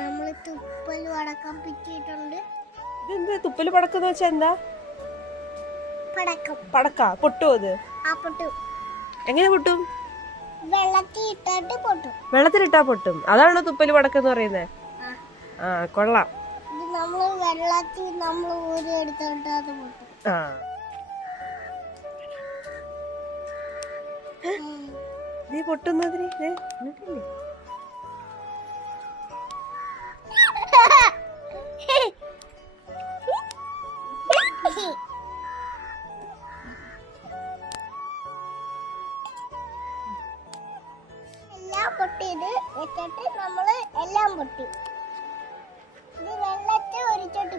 നമ്മള് തുപ്പല് പടക്കം പിറ്റിട്ടുണ്ട്. ഇതെന്താ തുപ്പല് പടക്കം വെച്ചാ എന്താ? പടക്ക പൊട്ടുമോ അത്? എങ്ങനെ പൊട്ടും? വെള്ളത്തിലിട്ടാ പൊട്ടും. അതാണോ തുപ്പല് പടക്കം എന്ന് പറയുന്നേ? ആ കൊള്ളാം. നീ പൊട്ടുന്നതിന് എല്ലാം പൊട്ടിയത് വെച്ചിട്ട് നമ്മള് എല്ലാം പൊട്ടി. ഇത് വെള്ളത്തെ ഒരിച്ചോട്ട്